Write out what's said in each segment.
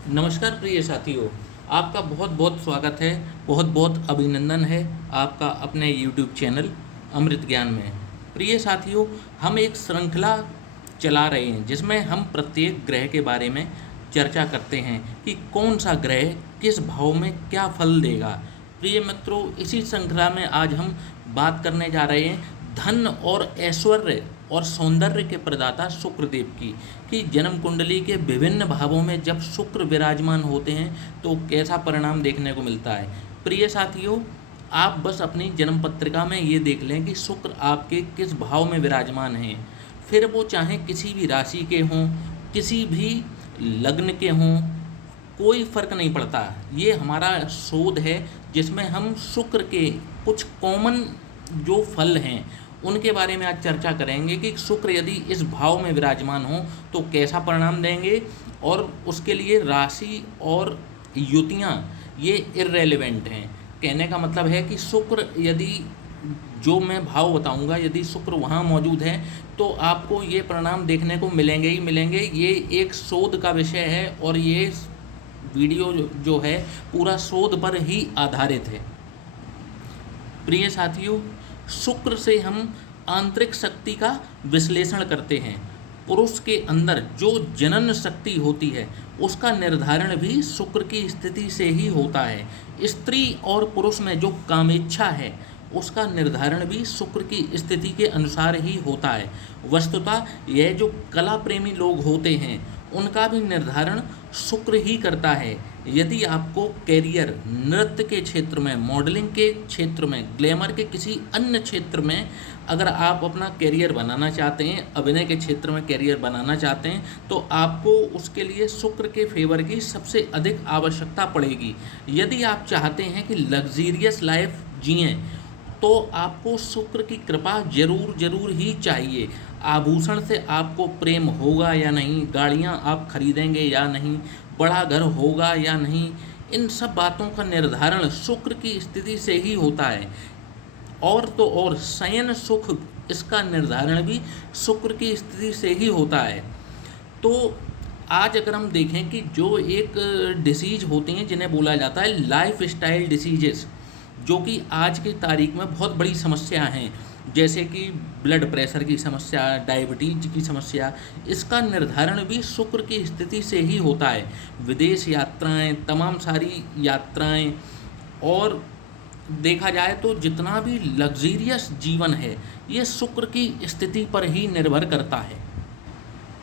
नमस्कार प्रिय साथियों, आपका बहुत बहुत स्वागत है। बहुत बहुत अभिनंदन है आपका अपने YouTube चैनल अमृत ज्ञान में। प्रिय साथियों, हम एक श्रृंखला चला रहे हैं जिसमें हम प्रत्येक ग्रह के बारे में चर्चा करते हैं कि कौन सा ग्रह किस भाव में क्या फल देगा। प्रिय मित्रों, इसी श्रृंखला में आज हम बात करने जा रहे हैं धन और ऐश्वर्य और सौंदर्य के प्रदाता शुक्रदेव की, कि जन्म कुंडली के विभिन्न भावों में जब शुक्र विराजमान होते हैं तो कैसा परिणाम देखने को मिलता है। प्रिय साथियों, आप बस अपनी जन्म पत्रिका में ये देख लें कि शुक्र आपके किस भाव में विराजमान हैं, फिर वो चाहे किसी भी राशि के हों, किसी भी लग्न के हों, कोई फर्क नहीं पड़ता। ये हमारा शोध है जिसमें हम शुक्र के कुछ कॉमन जो फल हैं उनके बारे में आज चर्चा करेंगे कि शुक्र यदि इस भाव में विराजमान हो तो कैसा परिणाम देंगे, और उसके लिए राशि और युतियाँ ये इर्रेलेवेंट हैं। कहने का मतलब है कि शुक्र यदि, जो मैं भाव बताऊंगा, यदि शुक्र वहाँ मौजूद है तो आपको ये परिणाम देखने को मिलेंगे ही मिलेंगे। ये एक शोध का विषय है और ये वीडियो जो है पूरा शोध पर ही आधारित है। प्रिय साथियों, शुक्र से हम आंतरिक शक्ति का विश्लेषण करते हैं। पुरुष के अंदर जो जनन शक्ति होती है उसका निर्धारण भी शुक्र की स्थिति से ही होता है। स्त्री और पुरुष में जो कामेच्छा है उसका निर्धारण भी शुक्र की स्थिति के अनुसार ही होता है। वस्तुतः यह जो कला प्रेमी लोग होते हैं उनका भी निर्धारण शुक्र ही करता है। यदि आपको कैरियर नृत्य के क्षेत्र में, मॉडलिंग के क्षेत्र में, ग्लैमर के किसी अन्य क्षेत्र में अगर आप अपना कैरियर बनाना चाहते हैं, अभिनय के क्षेत्र में कैरियर बनाना चाहते हैं, तो आपको उसके लिए शुक्र के फेवर की सबसे अधिक आवश्यकता पड़ेगी। यदि आप चाहते हैं कि लग्जीरियस लाइफ जिएं तो आपको शुक्र की कृपा जरूर ही चाहिए। आभूषण से आपको प्रेम होगा या नहीं, गाड़ियां आप खरीदेंगे या नहीं, बड़ा घर होगा या नहीं, इन सब बातों का निर्धारण शुक्र की स्थिति से ही होता है। और तो और शयन सुख, इसका निर्धारण भी शुक्र की स्थिति से ही होता है। तो आज अगर हम देखें कि जो एक डिसीज होती हैं जिन्हें बोला जाता है लाइफ स्टाइल डिसीजेस, जो कि आज की तारीख में बहुत बड़ी समस्या हैं, जैसे कि ब्लड प्रेशर की समस्या, डायबिटीज की समस्या, इसका निर्धारण भी शुक्र की स्थिति से ही होता है। विदेश यात्राएं, तमाम सारी यात्राएं, और देखा जाए तो जितना भी लग्जीरियस जीवन है ये शुक्र की स्थिति पर ही निर्भर करता है।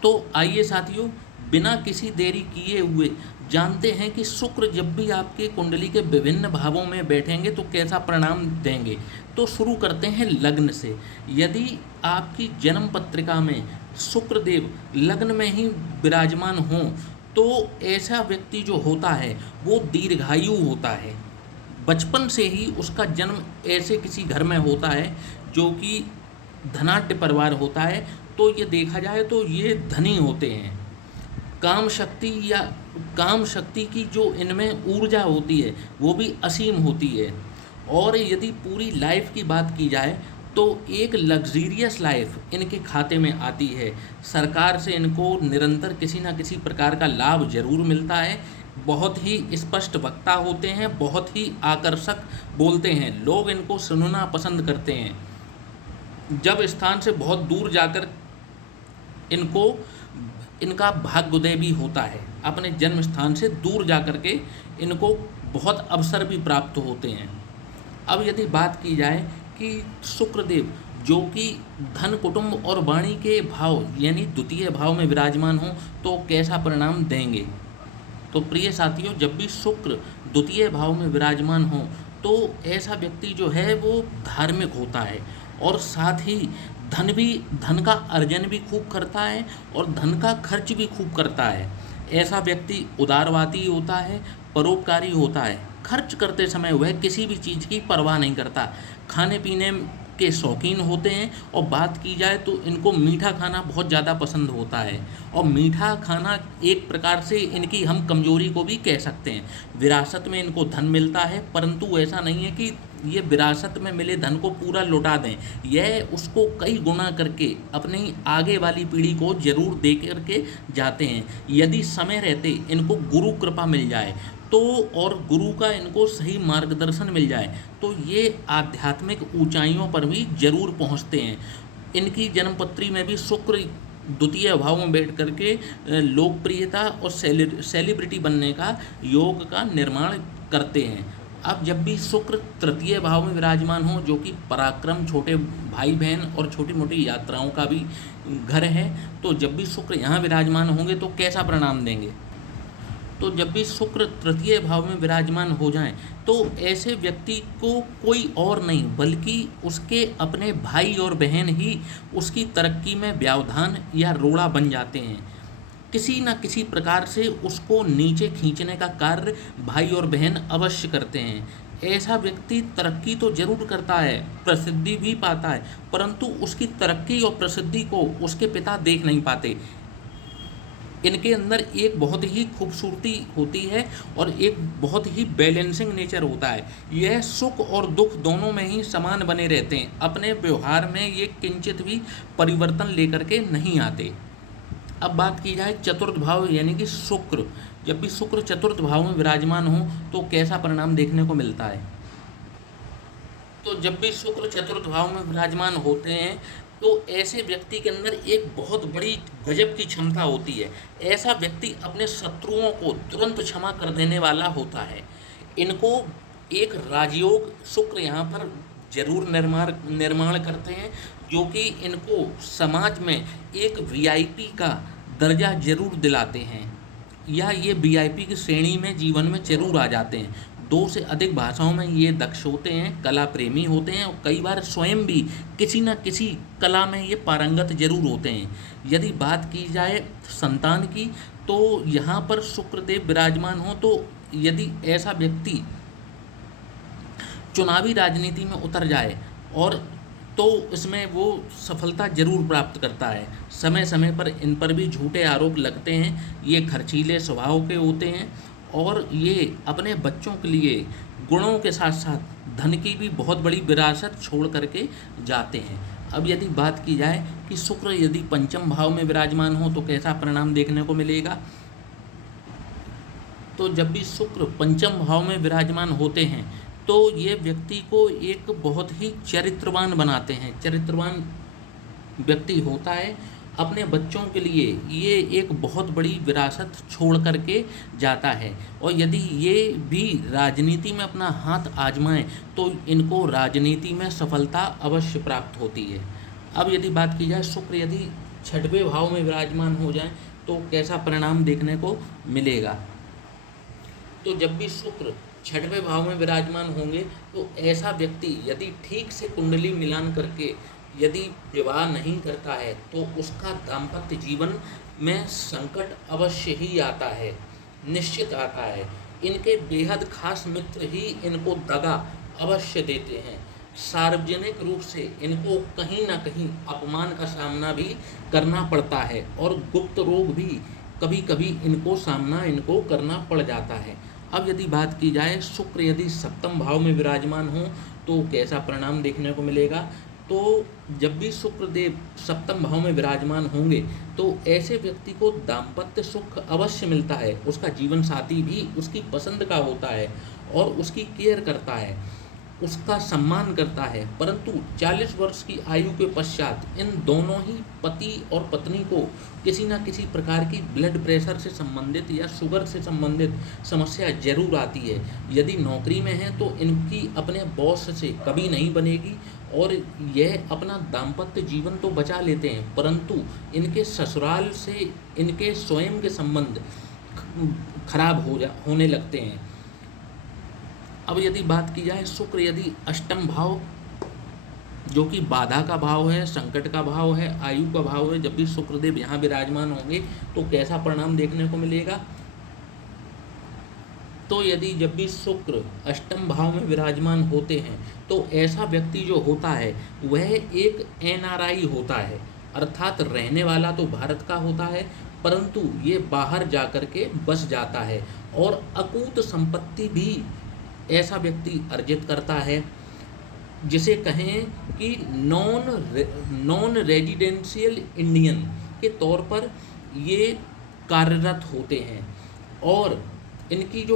तो आइए साथियों, बिना किसी देरी किए हुए जानते हैं कि शुक्र जब भी आपके कुंडली के विभिन्न भावों में बैठेंगे तो कैसा परिणाम देंगे। तो शुरू करते हैं लग्न से। यदि आपकी जन्म पत्रिका में शुक्रदेव लग्न में ही विराजमान हों तो ऐसा व्यक्ति जो होता है वो दीर्घायु होता है। बचपन से ही उसका जन्म ऐसे किसी घर में होता है जो कि धनाढ्य परिवार होता है, तो ये देखा जाए तो ये धनी होते हैं। काम शक्ति की जो इनमें ऊर्जा होती है वो भी असीम होती है। और यदि पूरी लाइफ की बात की जाए तो एक लग्जीरियस लाइफ इनके खाते में आती है। सरकार से इनको निरंतर किसी न किसी प्रकार का लाभ जरूर मिलता है। बहुत ही स्पष्ट वक्ता होते हैं, बहुत ही आकर्षक बोलते हैं, लोग इनको सुनना पसंद करते हैं। जब स्थान से बहुत दूर जाकर इनका भाग्योदय भी होता है, अपने जन्म स्थान से दूर जाकर के इनको बहुत अवसर भी प्राप्त होते हैं। अब यदि बात की जाए कि शुक्रदेव जो कि धन, कुटुंब और वाणी के भाव यानी द्वितीय भाव में विराजमान हो तो कैसा परिणाम देंगे। तो प्रिय साथियों, जब भी शुक्र द्वितीय भाव में विराजमान हो तो ऐसा व्यक्ति जो है वो धार्मिक होता है, और साथ ही धन का अर्जन भी खूब करता है और धन का खर्च भी खूब करता है। ऐसा व्यक्ति उदारवादी होता है, परोपकारी होता है। खर्च करते समय वह किसी भी चीज़ की परवाह नहीं करता। खाने पीने के शौकीन होते हैं, और बात की जाए तो इनको मीठा खाना बहुत ज़्यादा पसंद होता है। और मीठा खाना एक प्रकार से इनकी हम कमजोरी को भी कह सकते हैं। विरासत में इनको धन मिलता है, परंतु ऐसा नहीं है कि ये विरासत में मिले धन को पूरा लौटा दें, यह उसको कई गुना करके अपनी आगे वाली पीढ़ी को जरूर दे करके जाते हैं। यदि समय रहते इनको गुरु कृपा मिल जाए तो, और गुरु का इनको सही मार्गदर्शन मिल जाए तो ये आध्यात्मिक ऊंचाइयों पर भी जरूर पहुंचते हैं। इनकी जन्मपत्री में भी शुक्र द्वितीय भाव में बैठ करके लोकप्रियता और सेलिब्रिटी बनने का योग का निर्माण करते हैं। अब जब भी शुक्र तृतीय भाव में विराजमान हो, जो कि पराक्रम, छोटे भाई बहन और छोटी मोटी यात्राओं का भी घर है, तो जब भी शुक्र यहाँ विराजमान होंगे तो कैसा परिणाम देंगे? तो जब भी शुक्र तृतीय भाव में विराजमान हो जाएं तो ऐसे व्यक्ति को कोई और नहीं बल्कि उसके अपने भाई और बहन ही उसकी तरक्की में व्यवधान या रोड़ा बन जाते हैं। किसी न किसी प्रकार से उसको नीचे खींचने का कार्य भाई और बहन अवश्य करते हैं। ऐसा व्यक्ति तरक्की तो जरूर करता है, प्रसिद्धि भी पाता है, परंतु उसकी तरक्की और प्रसिद्धि को उसके पिता देख नहीं पाते। इनके अंदर एक बहुत ही खूबसूरती होती है और एक बहुत ही बैलेंसिंग नेचर होता है। यह सुख और दुख दोनों में ही समान बने रहते हैं। अपने व्यवहार में ये किंचित भी परिवर्तन लेकर के नहीं आते। अब बात की जाए चतुर्थ भाव यानी कि शुक्र। जब भी शुक्र चतुर्थ भाव में विराजमान हो तो कैसा परिणाम देखने को मिलता है? तो जब भी शुक्र चतुर्थ भाव में विराजमान होते हैं तो ऐसे व्यक्ति के अंदर एक बहुत बड़ी गजब की क्षमता होती है। ऐसा व्यक्ति अपने शत्रुओं को तुरंत क्षमा कर देने वाला होता है। इनको एक राजयोग शुक्र यहाँ पर जरूर निर्माण करते हैं, जो कि इनको समाज में एक वीआईपी का दर्जा जरूर दिलाते हैं, या ये वीआईपी की श्रेणी में जीवन में जरूर आ जाते हैं। 2 से अधिक भाषाओं में ये दक्ष होते हैं, कला प्रेमी होते हैं और कई बार स्वयं भी किसी न किसी कला में ये पारंगत जरूर होते हैं। यदि बात की जाए संतान की तो यहाँ पर शुक्रदेव विराजमान हो तो यदि ऐसा व्यक्ति चुनावी राजनीति में उतर जाए और तो इसमें वो सफलता जरूर प्राप्त करता है। समय समय पर इन पर भी झूठे आरोप लगते हैं। ये खर्चीले स्वभाव के होते हैं और ये अपने बच्चों के लिए गुणों के साथ साथ धन की भी बहुत बड़ी विरासत छोड़ करके जाते हैं। अब यदि बात की जाए कि शुक्र यदि पंचम भाव में विराजमान हो तो कैसा परिणाम देखने को मिलेगा, तो जब भी शुक्र पंचम भाव में विराजमान होते हैं तो ये व्यक्ति को एक बहुत ही चरित्रवान बनाते हैं। चरित्रवान व्यक्ति होता है, अपने बच्चों के लिए ये एक बहुत बड़ी विरासत छोड़ करके जाता है। और यदि ये भी राजनीति में अपना हाथ आजमाएं तो इनको राजनीति में सफलता अवश्य प्राप्त होती है। अब यदि बात की जाए शुक्र यदि छठवें भाव में विराजमान हो जाए तो कैसा परिणाम देखने को मिलेगा, तो जब भी शुक्र छठवें भाव में विराजमान होंगे तो ऐसा व्यक्ति यदि ठीक से कुंडली मिलान करके यदि विवाह नहीं करता है तो उसका दाम्पत्य जीवन में संकट अवश्य ही आता है, निश्चित आता है। इनके बेहद खास मित्र ही इनको दगा अवश्य देते हैं। सार्वजनिक रूप से इनको कहीं ना कहीं अपमान का सामना भी करना पड़ता है और गुप्त रोग भी कभी कभी इनको करना पड़ जाता है। अब यदि बात की जाए शुक्र यदि सप्तम भाव में विराजमान हो तो कैसा परिणाम देखने को मिलेगा, तो जब भी शुक्रदेव सप्तम भाव में विराजमान होंगे तो ऐसे व्यक्ति को दाम्पत्य सुख अवश्य मिलता है। उसका जीवन साथी भी उसकी पसंद का होता है और उसकी केयर करता है, उसका सम्मान करता है। परंतु 40 वर्ष की आयु के पश्चात इन दोनों ही पति और पत्नी को किसी न किसी प्रकार की ब्लड प्रेशर से संबंधित या शुगर से संबंधित समस्या जरूर आती है। यदि नौकरी में है तो इनकी अपने बॉस से कभी नहीं बनेगी और यह अपना दाम्पत्य जीवन तो बचा लेते हैं, परंतु इनके ससुराल से इनके स्वयं के संबंध खराब होने लगते हैं। अब यदि बात की जाए शुक्र यदि अष्टम भाव जो कि बाधा का भाव है, संकट का भाव है, आयु का भाव है, जब भी शुक्रदेव यहाँ विराजमान होंगे तो कैसा परिणाम देखने को मिलेगा, तो यदि जब भी शुक्र अष्टम भाव में विराजमान होते हैं तो ऐसा व्यक्ति जो होता है वह एक एनआरआई होता है, अर्थात रहने वाला तो भारत का होता है परंतु ये बाहर जा कर के बस जाता है और अकूत संपत्ति भी ऐसा व्यक्ति अर्जित करता है। जिसे कहें कि नॉन रेजिडेंशियल इंडियन के तौर पर ये कार्यरत होते हैं, और इनकी जो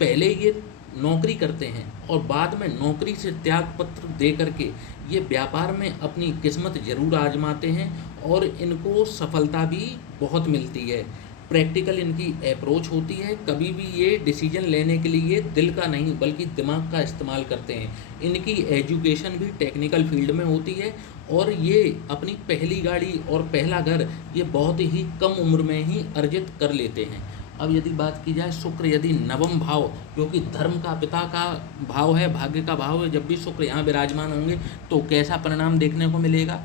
पहले ये नौकरी करते हैं और बाद में नौकरी से त्याग पत्र दे करके ये व्यापार में अपनी किस्मत जरूर आजमाते हैं, और इनको सफलता भी बहुत मिलती है। प्रैक्टिकल इनकी अप्रोच होती है, कभी भी ये डिसीजन लेने के लिए दिल का नहीं बल्कि दिमाग का इस्तेमाल करते हैं। इनकी एजुकेशन भी टेक्निकल फील्ड में होती है, और ये अपनी पहली गाड़ी और पहला घर ये बहुत ही कम उम्र में ही अर्जित कर लेते हैं। अब यदि बात की जाए शुक्र यदि नवम भाव, जो कि धर्म का पिता का भाव है, भाग्य का भाव है, जब भी शुक्र यहाँ विराजमान होंगे तो कैसा परिणाम देखने को मिलेगा।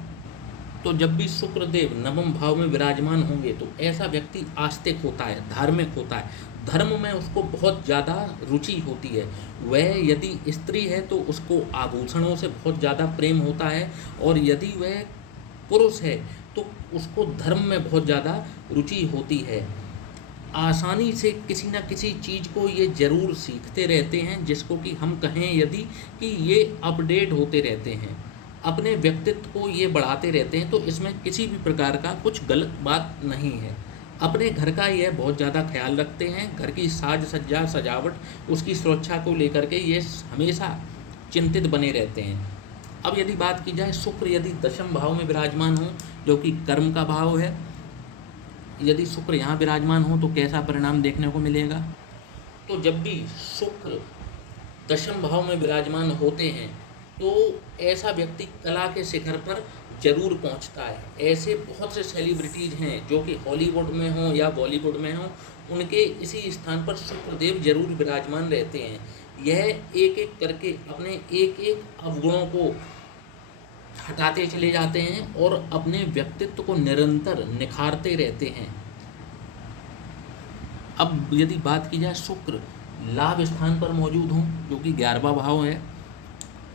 तो जब भी शुक्र देव नवम भाव में विराजमान होंगे तो ऐसा व्यक्ति आस्तिक होता है, धार्मिक होता है, धर्म में उसको बहुत ज़्यादा रुचि होती है। वह यदि स्त्री है तो उसको आभूषणों से बहुत ज़्यादा प्रेम होता है, और यदि वह पुरुष है तो उसको धर्म में बहुत ज़्यादा रुचि होती है। आसानी से किसी न किसी चीज़ को ये ज़रूर सीखते रहते हैं, जिसको कि हम कहें यदि कि ये अपडेट होते रहते हैं, अपने व्यक्तित्व को ये बढ़ाते रहते हैं। तो इसमें किसी भी प्रकार का कुछ गलत बात नहीं है। अपने घर का ये बहुत ज़्यादा ख्याल रखते हैं, घर की साज सज्जा सजावट उसकी सुरक्षा को लेकर के ये हमेशा चिंतित बने रहते हैं। अब यदि बात की जाए शुक्र यदि दशम भाव में विराजमान हो, जो कि कर्म का भाव है, यदि शुक्र यहाँ विराजमान हो तो कैसा परिणाम देखने को मिलेगा। तो जब भी शुक्र दशम भाव में विराजमान होते हैं तो ऐसा व्यक्ति कला के शिखर पर जरूर पहुंचता है। ऐसे बहुत से सेलिब्रिटीज़ हैं जो कि हॉलीवुड में हों या बॉलीवुड में हों, उनके इसी स्थान पर शुक्रदेव जरूर विराजमान रहते हैं। यह एक एक करके अपने एक एक अवगुणों को हटाते चले जाते हैं और अपने व्यक्तित्व को निरंतर निखारते रहते हैं। अब यदि बात की जाए शुक्र लाभ स्थान पर मौजूद हों, जो कि 11वां भाव है,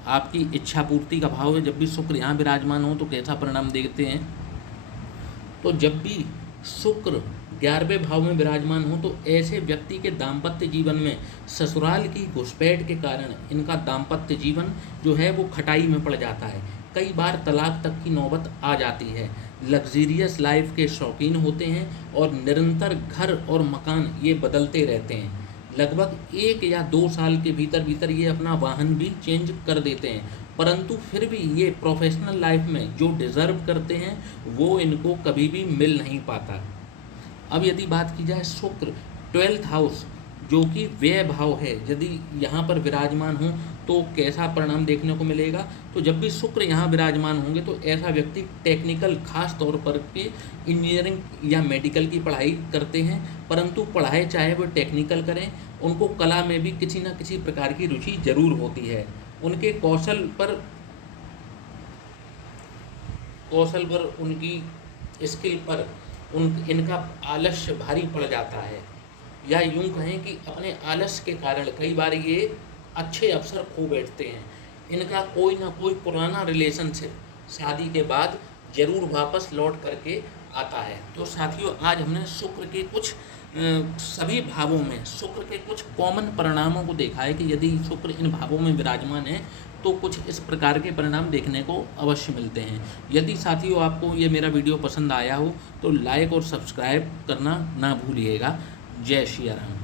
आपकी इच्छा पूर्ति का भाव है, जब भी शुक्र यहाँ विराजमान हो तो कैसा परिणाम देखते हैं। तो जब भी शुक्र 11वें भाव में विराजमान हो तो ऐसे व्यक्ति के दाम्पत्य जीवन में ससुराल की घुसपैठ के कारण इनका दाम्पत्य जीवन जो है वो खटाई में पड़ जाता है। कई बार तलाक तक की नौबत आ जाती है। लग्जीरियस लाइफ के शौकीन होते हैं और निरंतर घर और मकान ये बदलते रहते हैं। लगभग 1 या 2 साल के भीतर ये अपना वाहन भी चेंज कर देते हैं, परंतु फिर भी ये प्रोफेशनल लाइफ में जो डिज़र्व करते हैं वो इनको कभी भी मिल नहीं पाता। अब यदि बात की जाए शुक्र 12th हाउस जो कि व्यय भाव है, यदि यहाँ पर विराजमान हो तो कैसा परिणाम देखने को मिलेगा। तो जब भी शुक्र यहाँ विराजमान होंगे तो ऐसा व्यक्ति टेक्निकल खास तौर पर के इंजीनियरिंग या मेडिकल की पढ़ाई करते हैं, परंतु पढ़ाई चाहे वो टेक्निकल करें, उनको कला में भी किसी न किसी प्रकार की रुचि जरूर होती है। उनके कौशल पर उनकी स्किल पर इनका आलस्य भारी पड़ जाता है, या यूं कहें कि अपने आलस्य के कारण कई बार ये अच्छे अवसर खो बैठते हैं। इनका कोई ना कोई पुराना रिलेशनशिप शादी के बाद जरूर वापस लौट करके आता है। तो साथियों, आज हमने शुक्र के कुछ सभी भावों में शुक्र के कुछ कॉमन परिणामों को देखा है कि यदि शुक्र इन भावों में विराजमान है तो कुछ इस प्रकार के परिणाम देखने को अवश्य मिलते हैं। यदि साथियों आपको ये मेरा वीडियो पसंद आया हो तो लाइक और सब्सक्राइब करना ना भूलिएगा। जय श्री राम।